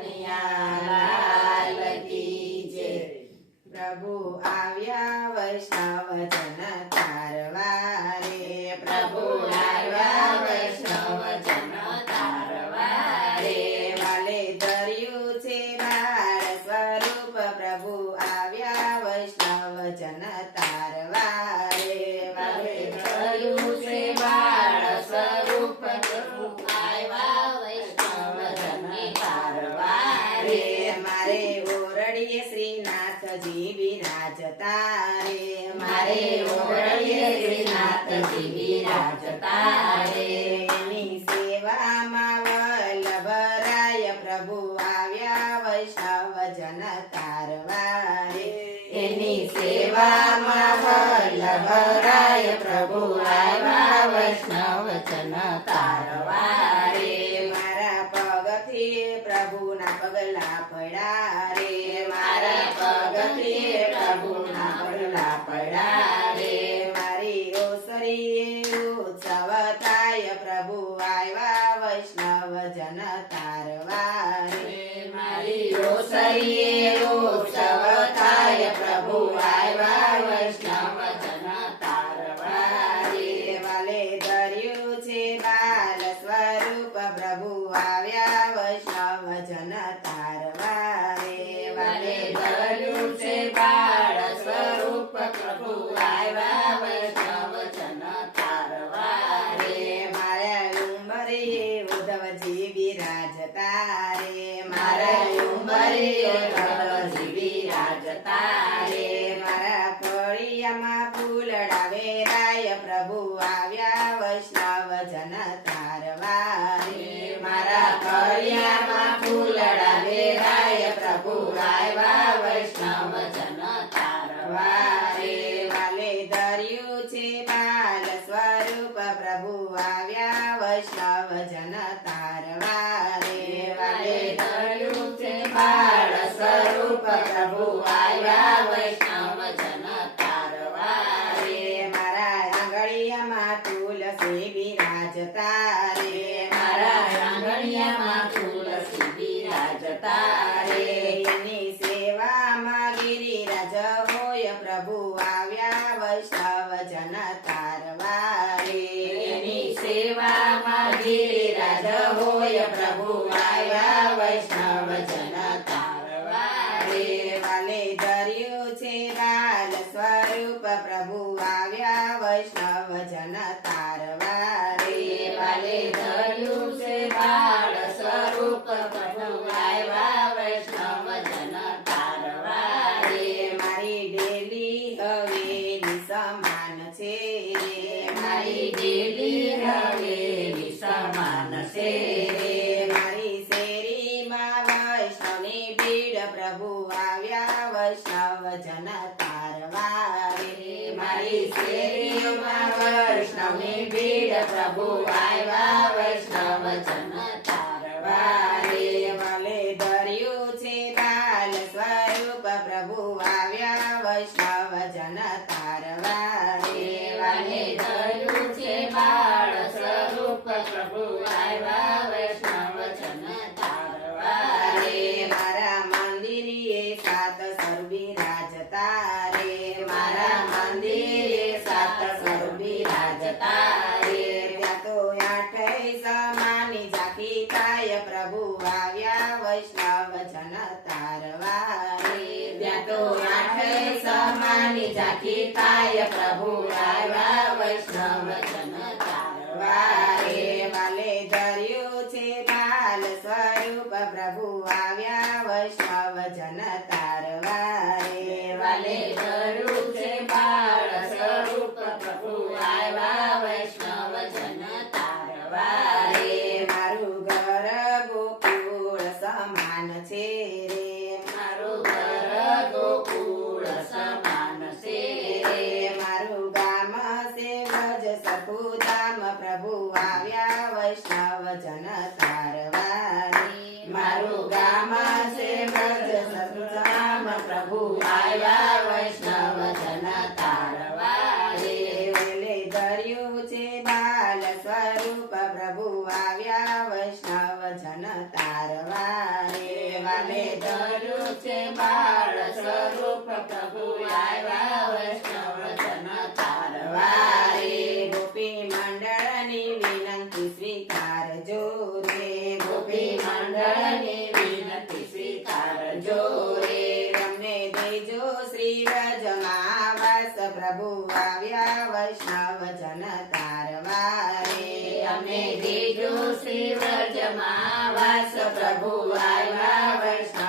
લાલ કી જય। પ્રભુ આવ્યા વૈષ્ણવ જન તારવા રે, પ્રભુ આવ્યા વૈષ્ણવ જન તારવા રે। વાલે ધર્યું છે બાળ સ્વરૂપ, પ્રભુ આવ્યા વૈષ્ણવ જન તારવા રે, વાલે ધર્યું છે બાળ સ્વરૂપ, પ્રભુ આવ્યા વૈષ્ણવ જન તારવા રે। મારે ઓરડીએ શ્રીનાથજી બિરાજતા રે, મારે ઓરડીએ શ્રીનાથજી બિરાજતા રે। એની સેવામાં વલ્લભરાય, પ્રભુ આવ્યા વૈષ્ણવ જન તારવા રે, એની સેવામાં વલ્લભરાય, પ્રભુ આવ્યા વૈષ્ણવ જન તારવા રે। મારા પગથી પ્રભુના પગલા પડ્યા રે, મારા પગથી પ્રભુના પગલા પડ્યા રે। મારી ઓસરીએ ઉત્સવ થાય, પ્રભુ આવ્યા વૈષ્ણવ જન તારવા રે, મારી ઓસરીએ ઉત્સવ થાય, પ્રભુ આવ્યા વૈષ્ણવ જન તારવા રે। વાલે ધર્યું છે બાલ સ્વરૂપ, પ્રભુ આવ્યા વૈષ્ણવ જન તારવા રે, વાલે ધર્યું છે બાળ સ્વરૂપ, પ્રભુ આવ્યા વૈષ્ણવ જન તારવા રે। મારા ઉંબરે ઉદ્ધવજી બિરાજતા રે, મારા ઉંબરે ઉદ્ધવજી બિરાજતા રે। મારા ફળિયામાં ફૂલડા વેરાય, પ્રભુ આવ્યા વૈષ્ણવ જન તારવા રે, મારા ફળિયામાં ફૂલડા વેરાય, પ્રભુ આવ્યા વૈષ્ણવ જન તારવા રે। વાલે ધર્યું છે બાલ સ્વરૂપ, પ્રભુ આવ્યા વૈષ્ણવ જન તારવા રે, વાલે ધર્યું છે બાળ સ્વરૂપ, પ્રભુ આવ્યા વૈષ્ણવ જન તારવા રે। મારા આંગળીયામાં તુલસી બિરાજતા રે, મારા આંગણિયામાં તુલસી બિરાજતા રે। એની સેવામાં ગિરિરાજ હોય, પ્રભુ આવ્યા વૈષ્ણવ જન તારવા રે, એની સેવામાં ગિરિરાજ હોય, પ્રભુ આવ્યા વૈષ્ણવ જન તારવા રે। વાલે ધર્યું છે બાલ સ્વરૂપ, પ્રભુ આવ્યા વૈષ્ણવ જન તારવા રે, વાલે ધર્યું છે બાળ સ્વરૂપ, પ્રભુ આવ્યા વૈષ્ણવ જન તારવા રે। મારી ડેલી હવેલી સમાન છે રે, મારી ડેલી હવેલી સમાન છે રે। મારી શેરીમાં વૈષ્ણવની ભીડ, પ્રભુ આવ્યા વૈષ્ણવ જન તારવા રે, મારી શેરીઓમાં વૈષ્ણવની ભીડ, પ્રભુ આવ્યા વૈષ્ણવ જન તારવા રે। વાલે ધર્યું છે બાલ સ્વરૂપ, પ્રભુ આવ્યા વૈષ્ણવ જન તારવા રે, વાલે ધર્યું છે બાળ સ્વરૂપ, પ્રભુ આવ્યા વૈષ્ણવ જન તારવા રે। મારા મંદિરે સાત સર બિરાજતા રે, મારા મંદિરે સાત સર બિરાજતા રે। ત્યાં તો આઠેય સમાની ઝાંખી થાય, પ્રભુ આવ્યા વૈષ્ણવ જન તારવા રે, ત્યાં તો આઠેય સમાની ઝાંખી થાય, પ્રભુ આવ્યા વૈષ્ણવ જન તારવા રે। વાલે ધર્યું છે બાલ સ્વરૂપ, પ્રભુ આવ્યા વૈષ્ણવ જન તારવા રે, વાલે ધર્યું છે બાળ સ્વરૂપ, પ્રભુ આવ્યા વૈષ્ણવ જન તારવા રે। મારું ઘર ગોકુળ સમાન છે રે, મારું ઘર ગોકુળ સમાન છે રે। મારું ગામ છે વ્રજ સખુધામ, પ્રભુ આવ્યા વૈષ્ણવ જન તારવા રે, મારું ગામ છે વ્રજ સખુધામ, પ્રભુ આવ્યા વૈષ્ણવ જન તારવા રે। વેલે ધર્યું છે બાલ સ્વરૂપ, પ્રભુ આવ્યા વૈષ્ણવ જન તારવા રે, ચાલે ધર્યું છે બાળ સ્વરૂપ પ્રભુ આવ્યા વૈષ્ણવ જન તારવા રે ગોપી મંડળની વિનંતી સ્વીકારજો રે ગોપી મંડળની વિનંતી સ્વીકારજો રે તમને દેજો શ્રી વ્રજમાં વાસ પ્રભુ આવ્યા વૈષ્ણવ જન તારવા રે અમે દેજો શ્રી વ્રજમાં વાસ પ્રભુ આવ્યા વૈષ્ણવ